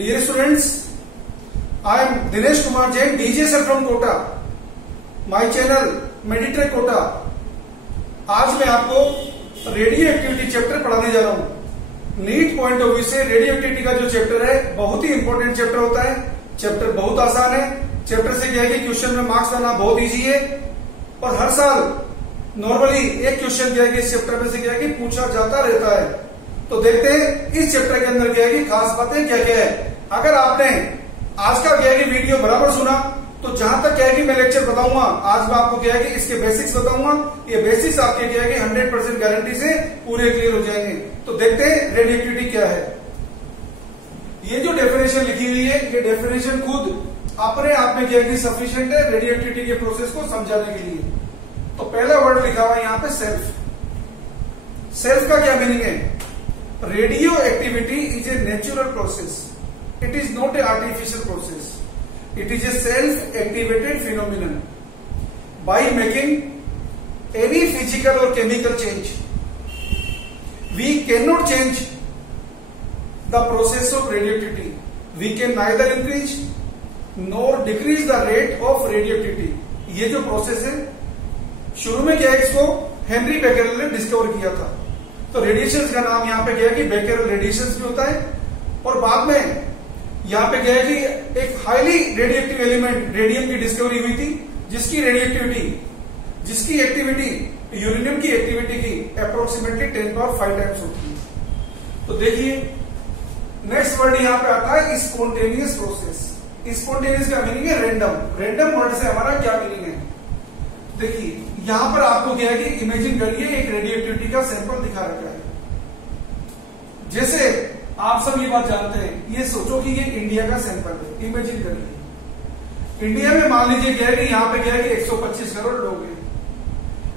Dear students, I am Dinesh Kumar Jain, DJ sir from Kota. My channel Meditrack Kota. आज मैं आपको radio activity chapter पढ़ाने जा रहा हूँ। नीट पॉइंट ऑफ व्यू से रेडियो एक्टिविटी का जो चैप्टर है बहुत ही इंपॉर्टेंट चैप्टर होता है। चैप्टर बहुत आसान है। चैप्टर से क्या है कि क्वेश्चन में मार्क्स लाना बहुत इजी है और हर साल नॉर्मली एक क्वेश्चन क्या है कि इस चैप्टर में से क्या है कि पूछा जाता रहता है। तो देखते हैं इस चैप्टर के अंदर क्या है कि खास बातें क्या क्या है। अगर आपने आज का क्या है कि वीडियो बराबर सुना तो जहां तक क्या है कि मैं लेक्चर बताऊंगा, आज मैं आपको क्या है कि इसके बेसिक्स बताऊंगा। ये बेसिक्स आपके क्या है कि 100% गारंटी से पूरे क्लियर हो जाएंगे। तो देखते हैं रेडियो एक्टिविटी क्या है। ये जो डेफिनेशन लिखी हुई है, ये डेफिनेशन खुद अपने आप में क्या है कि सफिशिएंट है रेडियो एक्टिविटी के प्रोसेस को समझाने के लिए। तो पहला वर्ड लिखा हुआ है यहाँ पे सेल्फ। सेल्फ का क्या मीनिंग है? Radioactivity is a natural process, it is not a artificial process, it is a self activated phenomenon by making any physical or chemical change. We can not change the process of radioactivity, we can neither increase nor decrease the rate of radioactivity. ये जो process है शुरू में क्या है, इसको Henry बेकेरेल ने discover किया था। तो रेडिएशन का नाम यहाँ पे क्या है कि बेकेरेल रेडिएशन भी होता है। और बाद में यहाँ पे क्या है कि एक हाईली रेडियोएक्टिव एलिमेंट रेडियम की डिस्कवरी हुई थी, जिसकी रेडियोएक्टिविटी, जिसकी एक्टिविटी यूरेनियम की एक्टिविटी की अप्रोक्सीमेटली 10⁵ टाइम्स होती है। तो देखिए नेक्स्ट वर्ड यहाँ पे आता है स्पॉन्टेनियस प्रोसेस। स्पॉन्टेनियस का मीनिंग है रैंडम। रैंडम वर्ड से हमारा क्या मीनिंग है? देखिए यहां पर आपको क्या है कि इमेजिन करिए एक रेडियो एक्टिविटी का सैंपल दिखा रखा है। जैसे आप सब ये बात जानते हैं, ये सोचो कि ये इंडिया का सैंपल है। इमेजिन करिए इंडिया में मान लीजिए क्या है कि यहाँ पे क्या है कि 125 करोड़ लोग हैं।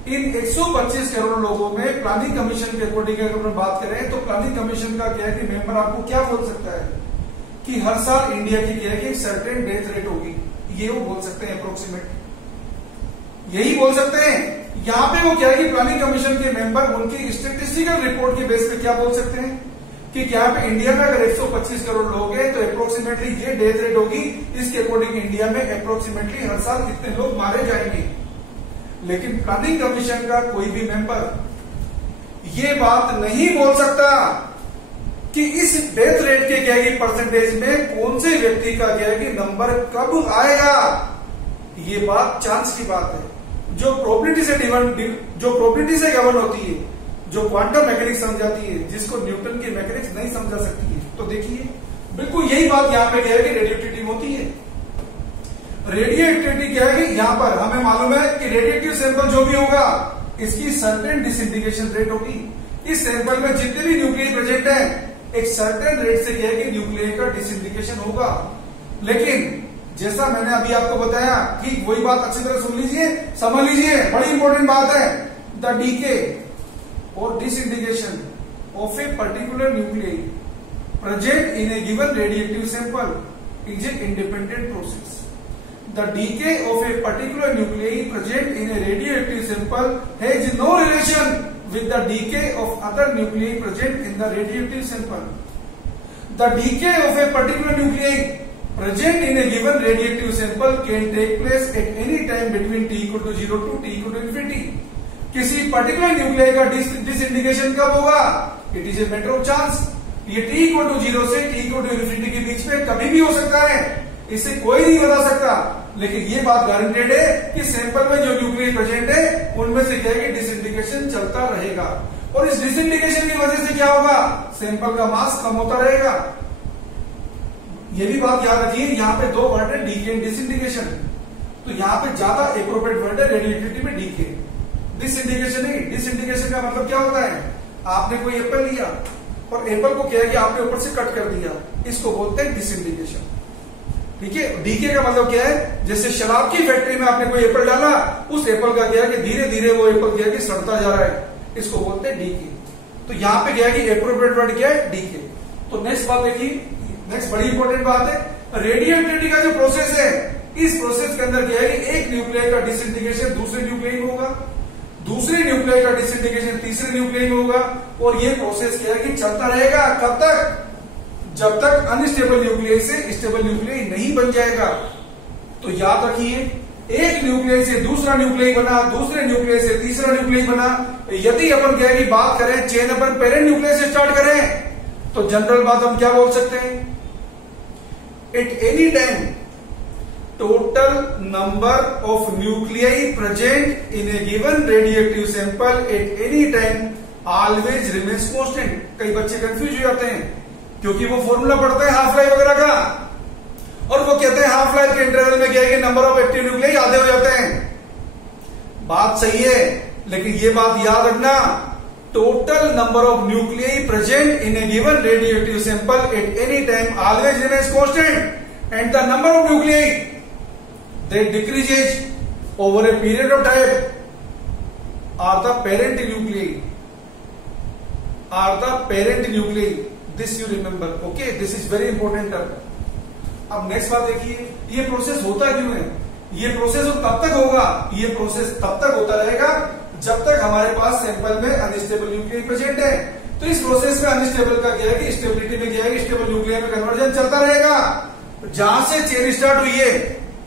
इन 125 करोड़ लोगों में प्लानिंग कमीशन के अकॉर्डिंग अगर हम बात करें तो प्लानिंग कमीशन का क्या है कि मेंबर आपको क्या बोल सकता है कि हर साल इंडिया की क्या है कि एक सर्टेन डेथ रेट होगी। ये वो बोल सकते हैं अप्रोक्सीमेट, यही बोल सकते हैं। यहाँ पे वो क्या है कि प्लानिंग कमीशन के मेंबर उनकी स्टेटिस्टिकल रिपोर्ट के बेस पे क्या बोल सकते हैं कि क्या पे इंडिया में अगर 125 करोड़ लोग हैं तो अप्रोक्सीमेटली ये डेथ रेट होगी। इसके अकॉर्डिंग इंडिया में अप्रोक्सीमेटली हर साल कितने लोग मारे जाएंगे। लेकिन प्लानिंग कमीशन का कोई भी मेंबर ये बात नहीं बोल सकता कि इस डेथ रेट के क्या है परसेंटेज में कौन से व्यक्ति का क्या है कि नंबर कब आएगा। ये बात चांस की बात है, जो प्रोबेबिलिटी से गवर्न होती है, जो क्वांटम मैकेनिक्स समझाती है, जिसको न्यूटन की मैकेनिक्स नहीं समझा सकती है। तो देखिए बिल्कुल यही बात यहाँ पे क्या है कि रेडियो एक्टिविटी होती है। रेडियो एक्टिविटी क्या है कि यहाँ पर हमें मालूम है कि रेडियोएक्टिव सैंपल जो भी होगा इसकी सर्टेन डिसइंटीग्रेशन रेट होगी। इस सैंपल में जितने भी न्यूक्लियस प्रेजेंट है एक सर्टेन रेट से क्या है कि न्यूक्लियस का डिसइंटीग्रेशन होगा। लेकिन जैसा मैंने अभी आपको बताया, ठीक वही बात अच्छी तरह सुन लीजिए, समझ लीजिए, बड़ी इंपॉर्टेंट बात है। The decay or disintegration of a particular nucleus present in a given radioactive sample is a independent process. The decay of a particular nucleus present in a radioactive sample has no relation with the decay of other nuclei present in the radioactive sample. The decay of a particular nuclei present in a given radioactive sample can take place at any time between t equal to 0 to t equal to infinity. किसी particular nuclei का disintegration कब होगा? It is a matter of chance. ये t equal to 0 से t equal to infinity के बीच में कभी भी हो सकता है, इसे कोई नहीं बता सकता। लेकिन ये बात गारंटेड है कि सैंपल में जो न्यूक्लियस प्रेजेंट है उनमें से क्या है कि डिसइंटीग्रेशन चलता रहेगा। और इस डिसइंटीग्रेशन की वजह से क्या होगा? सैंपल का मास कम होता रहेगा। ये भी बात याद रखिए, यहाँ पे दो वर्ड है डीके एंड डिसइंटीग्रेशन। तो यहाँ पे ज्यादा एप्रोप्रिएट वर्ड है रेडियोएक्टिविटी में डीके, डिसइंटीग्रेशन नहीं। डिसइंटीग्रेशन का मतलब क्या होता है? आपने कोई एप्पल लिया और एप्पल को क्या है कि आपने ऊपर से कट कर दिया, इसको बोलते हैं डिसइंटीग्रेशन। ठीक है। डीके का मतलब क्या है? जैसे शराब की फैक्ट्री में आपने कोई एप्पल डाला, उस एप्पल का क्या है कि धीरे धीरे वो एप्पल क्या है कि सड़ता जा रहा है, इसको बोलते हैं डीके। तो यहाँ पे क्या है कि एप्रोप्रिएट वर्ड क्या है? डीके। तो नेक्स्ट बात देखिए, नेक्स्ट बड़ी इंपॉर्टेंट बात है रेडियोएक्टिविटी का जो प्रोसेस है, इस प्रोसेस के अंदर क्या है कि एक न्यूक्लियस का डिसइंटीग्रेशन दूसरे न्यूक्लियस में होगा, दूसरे न्यूक्लियस का डिसइंटीग्रेशन तीसरे न्यूक्लियस में होगा। और ये प्रोसेस क्या है कि चलता रहेगा कब तक? जब तक अनस्टेबल न्यूक्लियस से स्टेबल न्यूक्लियस नहीं बन जाएगा। तो याद रखिए, एक न्यूक्लियस से दूसरा न्यूक्लियस बना, दूसरे न्यूक्लियस से तीसरा न्यूक्लियस बना। यदि अपन क्या की बात करें, चेन अपन पेरेंट न्यूक्लियस से स्टार्ट करें, तो जनरल बात हम क्या बोल सकते हैं, at any time total number of nuclei present in a given radioactive sample at any time always remains constant। कई बच्चे कंफ्यूज हो जाते हैं क्योंकि वो फॉर्मूला पढ़ते हैं हाफ लाइफ वगैरह का, और वो कहते हैं हाफ लाइफ के इंटरवल में क्या है कि नंबर ऑफ एक्टिव न्यूक्लियाई आधे हो जाते हैं। बात सही है, लेकिन ये बात याद रखना, total number of nuclei present in a given radioactive sample at any time always remains constant and the number of nuclei that decreases over a period of time are the parent nuclei, this you remember, okay, this is very important term। अब next बात देखिए, ये process होता क्यों है, ये process तब तक होगा, ये प्रोसेस तब तक होता रहेगा जब तक हमारे पास सैंपल में अनस्टेबल न्यूक्लियई प्रेजेंट है। तो इस प्रोसेस में अनस्टेबल का क्या है कि स्टेबिलिटी में क्या है, स्टेबल न्यूक्लियई में कन्वर्जन चलता रहेगा। जहां से चेन स्टार्ट हुई है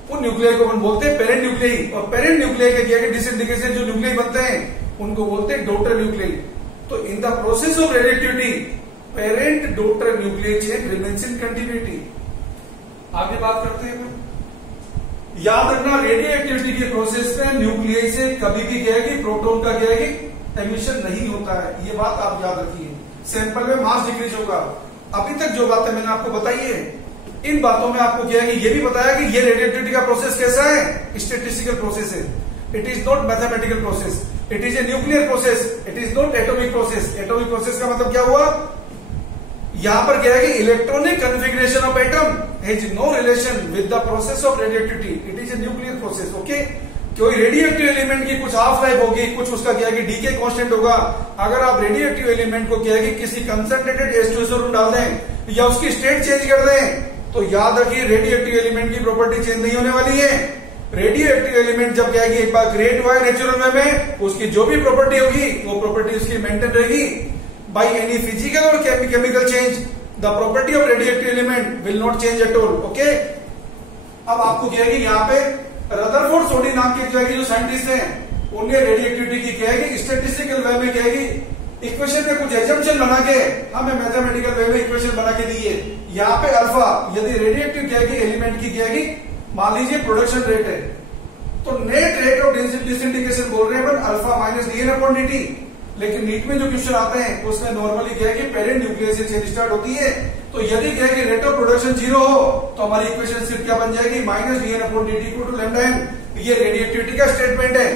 उन न्यूक्लियई को अपन बोलते हैं पेरेंट न्यूक्लियई, और पेरेंट न्यूक्लियई के क्या डिसइंटीग्रेशन जो न्यूक्लियई बनते हैं उनको बोलते हैं डॉटर न्यूक्लियई। तो in the process of radioactivity parent daughter nuclei chain remains in continuity. आगे बात करते हैं, याद रखना रेडियो एक्टिविटी के प्रोसेस में न्यूक्लियस से कभी भी क्या है कि प्रोटॉन का क्या है कि एमिशन नहीं होता है, ये बात आप याद रखिए। सैंपल में मास डिक्रीज होगा। अभी तक जो बातें मैंने आपको बताई है, इन बातों में आपको क्या है कि ये भी बताया कि ये रेडियो एक्टिविटी का प्रोसेस कैसा है, स्टैटिस्टिकल प्रोसेस है। It is not mathematical process, it is a nuclear process, it is not atomic process. Atomic process का मतलब क्या हुआ, यहां पर क्या है कि electronic configuration of atom has no relation with the process of radioactivity, it is a nuclear process. Okay, क्योंकि रेडियोएक्टिव एलिमेंट की कुछ हाफ लाइफ होगी, कुछ उसका क्या है कि डीके कांस्टेंट होगा। अगर आप रेडियोएक्टिव एलिमेंट को क्या है कि किसी कंसंट्रेटेड H2SO में डाल दें या उसकी स्टेट चेंज कर दें, तो याद रखिए रेडियोएक्टिव एलिमेंट की प्रॉपर्टी चेंज नहीं होने वाली है। रेडियोएक्टिव एलिमेंट जब क्या है कि एक बार क्रिएट हुआ है नेचुरल वे में, उसकी जो भी प्रॉपर्टी होगी वो प्रॉपर्टी उसकी मेंटेन रहेगी। By any physical or chemical change the property of radioactive element will not change at all. Okay, अब आपको क्या है कि यहाँ पे रदरफोर्ड सोडी नाम के जो साइंटिस्ट हैं, उन्हें रेडियोएक्टिविटी की क्या है कि स्टैटिस्टिकल वे में क्या है कि इक्वेशन में कुछ एजम्पशन बना के हमें मैथमेटिकल वे में इक्वेशन बना के दी है। यहाँ पे अल्फा यदि रेडियोएक्टिव क्या है कि एलिमेंट की क्या है कि मान लीजिए प्रोडक्शन रेट है, तो नेट रेट ऑफ डिसइंटीग्रेशन बोल रहे हैं अपन अल्फा माइनस dN/dt। लेकिन नीट में जो क्वेश्चन आते हैं उसमें नॉर्मली क्या है कि पेरेंट न्यूक्लियस से चेन स्टार्ट होती है। तो यदि क्या है कि रेट ऑफ प्रोडक्शन 0 हो तो हमारी इक्वेशन सिर्फ क्या बन जाएगी, minus dN/dt equal to lambda n। ये रेडियोएक्टिविटी का स्टेटमेंट है।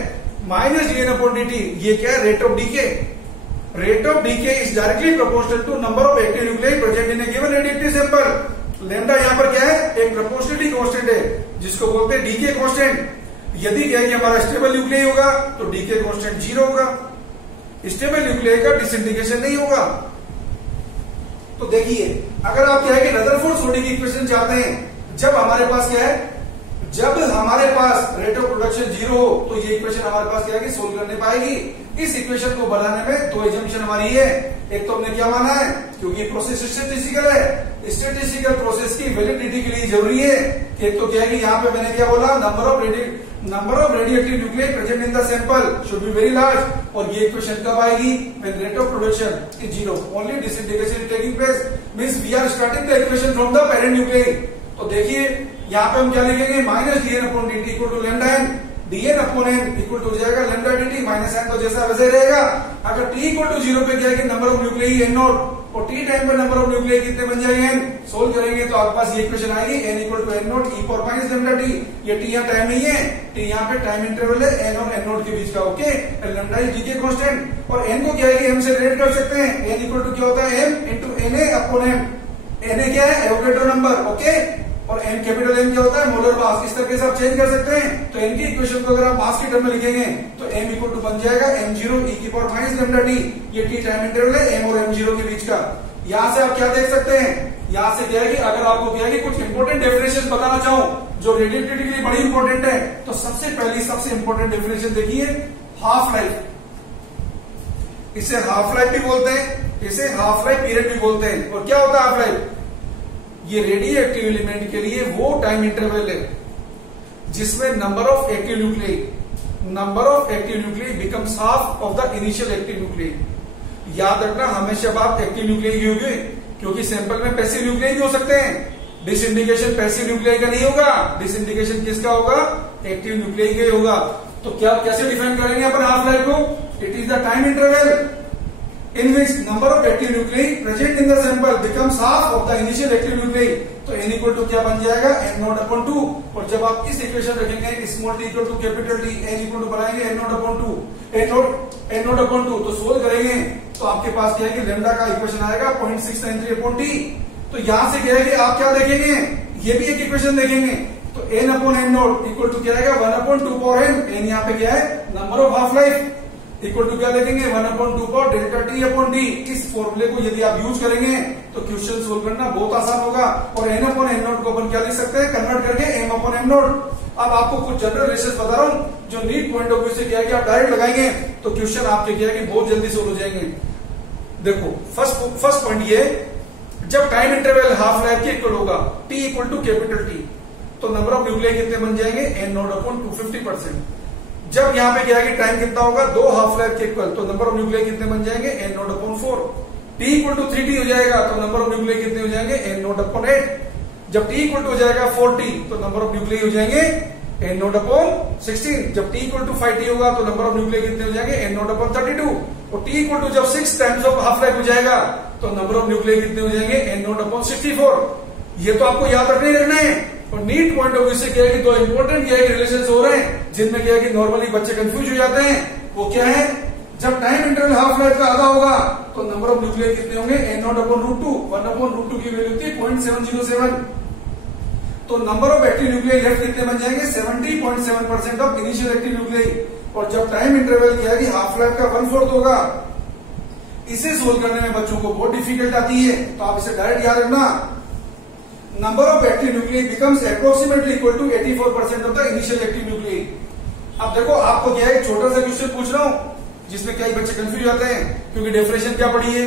माइनस dN/dt ये क्या है, rate of decay. Rate of decay is directly proportional to number of active nuclei present in a given radioactive sample. Lambda यहाँ पर क्या है, एक प्रोपोर्शनलिटी कांस्टेंट है जिसको बोलते हैं डीके कांस्टेंट। यदि क्या है कि हमारा स्टेबल न्यूक्लियाई होगा तो डीके कांस्टेंट 0 होगा, स्टेबल न्यूक्लियाई का डिसइंटीग्रेशन नहीं होगा। तो देखिए, अगर आप क्या है कि रदरफोर्ड सोडी की इक्वेशन चाहते हैं, जब हमारे पास क्या है, जब हमारे पास रेट ऑफ प्रोडक्शन 0 हो तो ये इक्वेशन हमारे पास क्या है कि सोल्व करने पाएगी। इस इक्वेशन को बनाने में दो एजम्पशन हमारी है। एक तो हमने क्या माना है, क्योंकि प्रोसेस स्टैटिस्टिकल है, स्टैटिस्टिकल प्रोसेस की वैलिडिटी के लिए जरूरी है कि एक तो क्या है कि यहाँ पे मैंने क्या बोला, number of radioactive nuclei present in the sample should be very large. और ये इक्वेशन कब आएगी, when rate of production is 0, only disintegration is taking place, means we are starting the equation from the parent nuclei. तो देखिए यहाँ पे हम क्या लिखेंगे, minus dN/dt equal to lambda n, dN/n equal to जाएगा लैम्डा dt, माइनस n तो जैसा वैसे रहेगा। अगर t इक्वल टू 0 पे क्या है कि नंबर ऑफ न्यूक्लियाई n0 और t टाइम पे नंबर ऑफ न्यूक्लियाई कितने बन जाएंगे, n। सोल्व करेंगे तो आपके पास ये इक्वेशन आएगी, n equal to n0 e power minus lambda t। ये t यहाँ टाइम नहीं है, t यहाँ पे टाइम इंटरवल है n और n0 के बीच का। Okay, lambda is decay constant. और n को क्या है कि m से रिलेट कर सकते हैं, n इक्वल टू क्या होता है, m इंटू Na/m। Na क्या है, एवोगैड्रो नंबर। ओके, और n कैपिटल M क्या होता है, मोलर मास। इस तरीके से आप चेंज कर सकते हैं। तो n की इक्वेशन को अगर आप मास के टर्म में लिखेंगे तो m इक्वल टू बन जाएगा m0 e की पावर माइनस लैम्डा t। ये t टाइम इंटरवल है m और m0 के बीच का। यहां से आप क्या देख सकते हैं, यहां से क्या है कि अगर आपको क्या है कि कुछ इंपोर्टेंट डेफिनेशन बताना चाहूं जो रेडियोएक्टिविटी के लिए बड़ी इंपॉर्टेंट है, तो सबसे इंपॉर्टेंट डेफिनेशन देखिए, हाफ लाइफ। इसे हाफ लाइफ भी बोलते हैं, इसे हाफ लाइफ पीरियड भी बोलते हैं। और क्या होता है हाफ लाइफ, ये रेडियो एक्टिव एलिमेंट के लिए वो टाइम इंटरवल है जिसमें number of active nuclei becomes half of the initial active nuclei. याद रखना हमेशा बात एक्टिव न्यूक्लियाई की होगी, क्योंकि सैंपल में पैसिव न्यूक्लियाई भी हो सकते हैं। डिसइंडिकेशन पैसिव न्यूक्लियाई का नहीं होगा, डिसइंडिकेशन किसका होगा? एक्टिव न्यूक्लियाई का होगा। तो क्या कैसे डिफाइन करेंगे अपन हाफ लाइफ को? It is the time interval in which number of active nuclei present in the sample becomes half of the initial active nuclei। तो n इक्वल टू क्या बन जाएगा? n naught upon 2। और जब आप इस इक्वेशन रखेंगे small T equal to capital T, n equal to बनाएंगे n नॉट अपॉन 2, तो सोल्व करेंगे तो आपके पास क्या है कि लेमडा का इक्वेशन आएगा 0.693 अपॉन टी। तो यहां से क्या है कि आप क्या देखेंगे? ये भी एक इक्वेशन देखेंगे। तो n upon n naught equal to क्या आएगा? 1 अपॉन 2 पावर n। n यहाँ पे क्या है? Number of half life equal to क्या देखेंगे? 1 upon 2 power delta T upon D. इस फॉर्मूले को यदि आप यूज करेंगे तो क्वेश्चन सोल्व करना बहुत आसान होगा। और n अपॉन n नॉट को अपन क्या लिख सकते हैं? कन्वर्ट करके m अपॉन m नॉट। अब आपको कुछ जनरल रेशेस बता रहा हूं जो नीट पॉइंट ऑफ व्यू से क्या है कि आप डायरेक्ट लगाएंगे तो क्वेश्चन आपके क्या है कि बहुत जल्दी सोल्व हो जाएंगे। देखो फर्स्ट पॉइंट ये, जब टाइम इंटरवल हाफ लाइफ के इक्वल होगा t equal to capital T, तो नंबर ऑफ न्यूक्लियाई कितने बन जाएंगे? n naught upon 250%। जब यहाँ पे क्या है कि टाइम कितना होगा? 2 हाफ लाइफ के इक्वल, तो नंबर ऑफ न्यूक्लियाई कितने बन जाएंगे? n naught upon 4। t equal to 3t हो जाएगा तो नंबर ऑफ न्यूक्लियाई कितने हो जाएंगे? n naught upon 8। जब t इक्वल टू हो जाएगा 4t तो नंबर ऑफ न्यूक्लियाई हो जाएंगे n नॉट अपॉन 16। जब t इक्वल टू 5t होगा तो नंबर ऑफ न्यूक्लियाई कितने हो जाएंगे? n naught upon 32। और t इक्वल टू जब 6 टाइम्स ऑफ हाफ लाइफ हो जाएगा तो नंबर ऑफ न्यूक्लियाई कितने हो जाएंगे? n naught upon 64। ये तो आपको याद रखना ही रखना है। और नीट पॉइंट ऑफ व्यू से क्या है कि दो इंपॉर्टेंट क्या है कि रिलेशंस हो रहे हैं जिनमें क्या है कि नॉर्मली बच्चे कंफ्यूज हो जाते हैं। वो क्या है? जब टाइम इंटरवल हाफ लाइफ का आधा होगा तो नंबर ऑफ न्यूक्लियाई कितने होंगे? n naught upon root 2। 1 upon root 2 की वैल्यू थी 0.707। तो number of active nuclei left कितने बन जाएंगे? 70.7% ऑफ इनिशियल एक्टिव न्यूक्लियाई। और जब टाइम इंटरवल क्या है कि हाफ लाइफ का 1/4 होगा, इसे सोल्व करने में बच्चों को बहुत डिफिकल्ट आती है। तो आप इसे डायरेक्ट याद रखना, number of active nuclei becomes approximately equal to 84% of the initial active nuclei. अब देखो आपको क्या है, छोटा सा क्वेश्चन पूछ रहा हूं जिसमें कई बच्चे कंफ्यूज होते हैं, क्योंकि डेफिनेशन क्या पढ़ी है,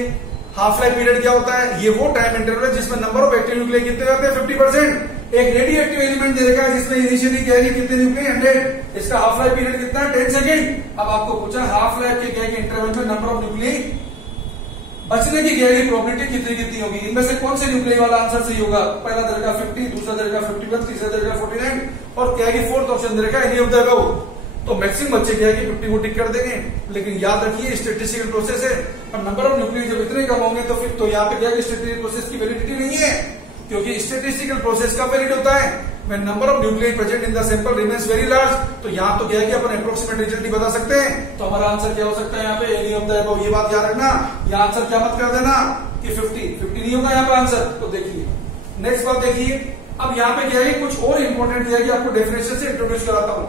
हाफ लाइफ पीरियड क्या होता है? ये वो टाइम इंटरवल है जिसमें नंबर ऑफ एक्टिव न्यूक्लियाई कितने होते हैं? 50%। एक रेडियो एक्टिव एलिमेंट देगा जिसमें इनिशियली क्या है कितने न्यूक्लियाई? 100। इसका हाफ लाइफ पीरियड कितना है? 10 सेकंड। अब आपको पूछा हाफ लाइफ के क्या इंटरवल में नंबर ऑफ न्यूक्लियाई बचने की क्या प्रोबेबिलिटी कितनी कितनी होगी? इनमें से कौन से न्यूक्लियाई वाला आंसर सही होगा? पहला दरेगा 50, दूसरा दरेगा 51, तीसरा दरेगा 49 और क्या है कि फोर्थ ऑप्शन दरेगा एनी ऑफ द अबव। तो मैक्सिमम बच्चे क्या है कि 50 को टिक कर देंगे। लेकिन याद रखिए स्टैटिस्टिकल प्रोसेस है और नंबर ऑफ न्यूक्लियाई जब इतने कम होंगे तो फिर तो यहाँ पे क्या है स्टैटिस्टिकल प्रोसेस की वैलिडिटी नहीं है, क्योंकि स्टैटिस्टिकल प्रोसेस का वैलिड होता है when number of nuclei present in the sample remains very large। तो यहाँ तो क्या है कि अपन अप्रोक्सीमेट रिजल्ट ही बता सकते हैं। तो हमारा आंसर क्या हो सकता है यहाँ पे? Any of the above. ये बात याद रखना, यहाँ आंसर क्या मत कर देना कि 50 नहीं होगा यहाँ पे आंसर। तो देखिए नेक्स्ट बात देखिए, अब यहाँ पे क्या है कुछ और इंपॉर्टेंट क्या है कि आपको डेफिनेशन से इंट्रोड्यूस कराता हूँ।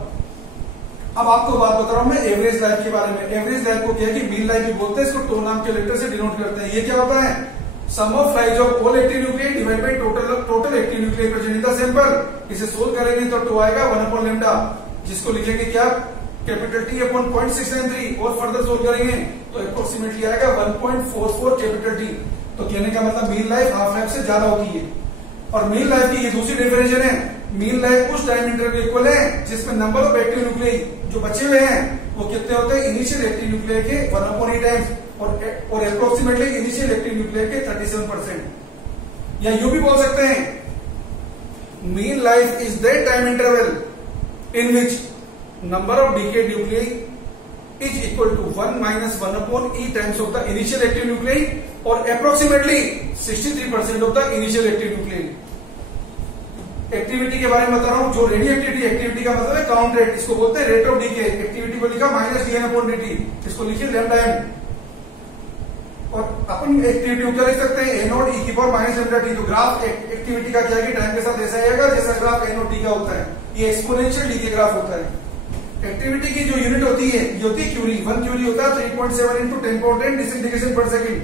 अब आपको बात बता रहा हूँ मैं एवरेज लाइफ के बारे में। एवरेज लाइफ को क्या है कि मीन लाइफ भी बोलते हैं, इसको टो नाम के लेटर से डिनोट करते हैं। ये क्या होता है? Sum of life of all active nuclei divide by total active nuclei present in the sample. इसे सोल्व करेंगे तो टो आएगा 1 अपॉन लैम्डा, जिसको लिखेंगे क्या? Capital T upon 0.693। और फर्दर सोल्व करेंगे तो अप्रोक्सीमेटली आएगा 1.44 कैपिटल टी। तो कहने का मतलब मीन लाइफ हाफ लाइफ से ज्यादा होती है। और मीन लाइफ की ये दूसरी डेफिनेशन है, मीन लाइफ उस टाइम इंटरवल इक्वल है जिसमें नंबर ऑफ एक्टिव न्यूक्लियाई जो बचे हुए हैं वो कितने होते हैं? इनिशियल एक्टिव न्यूक्लियाई के 1/8 टाइम्स और अप्रोक्सीमेटली इनिशियल एक्टिव न्यूक्लियाई के 37%। या यूं भी बोल सकते हैं, mean life is that time interval in which number of decayed nuclei is equal to 1 - 1/e times of the initial active nuclei or approximately 63% of the initial active nuclei. Activity के बारे में बता रहा हूं, जो रेडियो एक्टिविटी का मतलब है काउंट रेट, इसको बोलते हैं रेट ऑफ डीके। एक्टिविटी को लिखा -dn/dt, इसको लिखिए लैम्डा m। और अपन एक्टिविटी को क्या लिख सकते हैं? a0 e की पावर -λt। तो ग्राफ एक्टिविटी का क्या है कि टाइम के साथ ऐसा आएगा जैसा ग्राफ a0 t का होता है। ये एक्सपोनेंशियल डी के ग्राफ होता है। एक्टिविटी की जो यूनिट होती है ये होती है क्यूरी। 1 क्यूरी होता है 3.7 × 10⁻10 disintegration per second.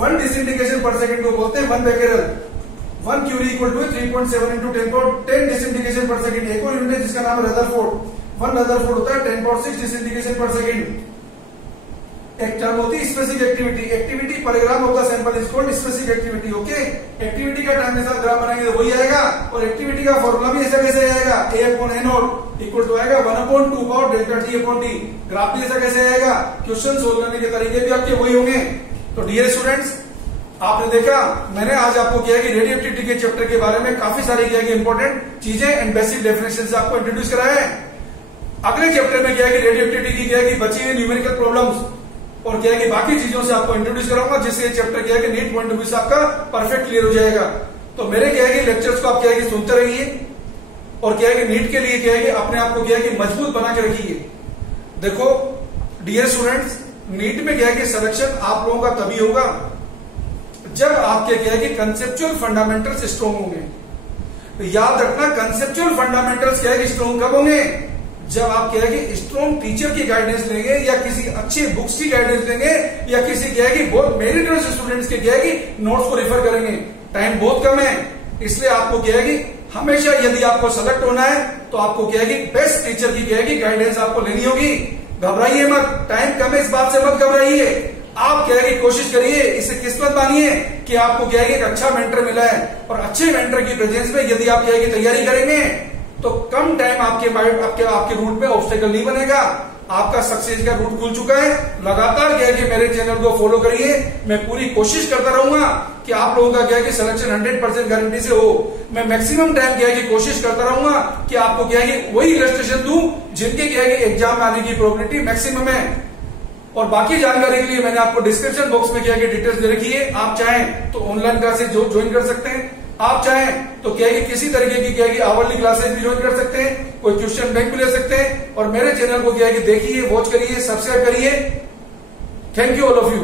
1 disintegration per second को बोलते हैं 1 becquerel. 1 curie equal to 3.7 × 10⁻10 disintegration per second. एक और यूनिट है जिसका नाम है रदरफोर्ड। 1 रदरफोर्ड होता है 10⁻6 डिसइंटीग्रेशन पर सेकंड। एक टर्म होती है स्पेसिफिक एक्टिविटी। एक्टिविटी पर gram of the sample is called specific activity. Okay, activity का टाइम के साथ ग्राफ बनाएंगे तो वही आएगा, और एक्टिविटी का फॉर्मूला भी ऐसा कैसे आएगा, A/N0 इक्वल टू आएगा 1/2 पावर डेल्टा T/T। ग्राफ भी ऐसा कैसे आएगा, क्वेश्चन सोल्व करने के तरीके भी आपके वही होंगे। तो डियर स्टूडेंट्स, आपने देखा मैंने आज आपको क्या है कि रेडियो एक्टिविटी के चैप्टर के बारे में काफी सारी क्या है कि इंपॉर्टेंट चीजें एंड बेसिक डेफिनेशन से आपको इंट्रोड्यूस कराया है। अगले चैप्टर में क्या है कि रेडियो एक्टिविटी की क्या है कि बची हुई न्यूमेरिकल प्रॉब्लम्स और क्या है कि बाकी चीजों से आपको इंट्रोड्यूस कराऊंगा, जिससे ये चैप्टर क्या है कि नीट पॉइंट ऑफ व्यू से आपका परफेक्ट क्लियर हो जाएगा। तो मेरे क्या है कि लेक्चर्स को आप क्या है कि सुनते रहिए, और क्या है कि नीट के लिए क्या है कि अपने आप को क्या है कि मजबूत बना के रखिए। देखो डियर स्टूडेंट्स, नीट में क्या है कि सिलेक्शन आप लोगों का तभी होगा जब आपके क्या है कि कंसेप्चुअल फंडामेंटल्स स्ट्रॉन्ग होंगे। तो याद रखना, कंसेप्चुअल फंडामेंटल्स क्या है कि स्ट्रॉन्ग कब होंगे, जब आप क्या है कि स्ट्रॉन्ग टीचर की गाइडेंस लेंगे, या किसी अच्छी बुक्स की गाइडेंस लेंगे, या किसी क्या है कि बहुत मेरिटोरियस स्टूडेंट्स के क्या है कि नोट्स को रिफर करेंगे। टाइम बहुत कम है, इसलिए आपको क्या है कि हमेशा यदि आपको सेलेक्ट होना है तो आपको क्या है कि बेस्ट टीचर की क्या है कि गाइडेंस आपको लेनी होगी। घबराइए मत, टाइम कम है इस बात से मत घबराइए। आप क्या है कि कोशिश करिए, इसे किस्मत मानिए कि आपको क्या है कि एक अच्छा मेंटर मिला है, और अच्छे मेंटर की प्रेजेंस में यदि आप क्या है कि तैयारी करेंगे तो कम टाइम आपके रूट में ऑब्स्टेकल नहीं बनेगा। आपका सक्सेस का रूट खुल चुका है। लगातार क्या है कि मेरे चैनल को फॉलो करिए। मैं पूरी कोशिश करता रहूंगा कि आप लोगों का क्या है कि सिलेक्शन 100% गारंटी से हो। मैं मैक्सिमम टाइम क्या है कि कोशिश करता रहूंगा कि आपको क्या है कि वही इलस्ट्रेशन दूं जिनके क्या है कि एग्जाम में आने की प्रोबेबिलिटी मैक्सिमम है। और बाकी जानकारी के लिए मैंने आपको डिस्क्रिप्शन बॉक्स में क्या है कि डिटेल्स दे रखी है। आप चाहें तो ऑनलाइन क्लासेस ज्वाइन कर सकते हैं, आप चाहें तो क्या है कि किसी तरीके की क्या है कि आवरली क्लासेस भी ज्वाइन कर सकते हैं, कोई क्वेश्चन बैंक भी ले सकते हैं। और मेरे चैनल को क्या है कि देखिए, वॉच करिए, सब्सक्राइब करिए। Thank you all of you.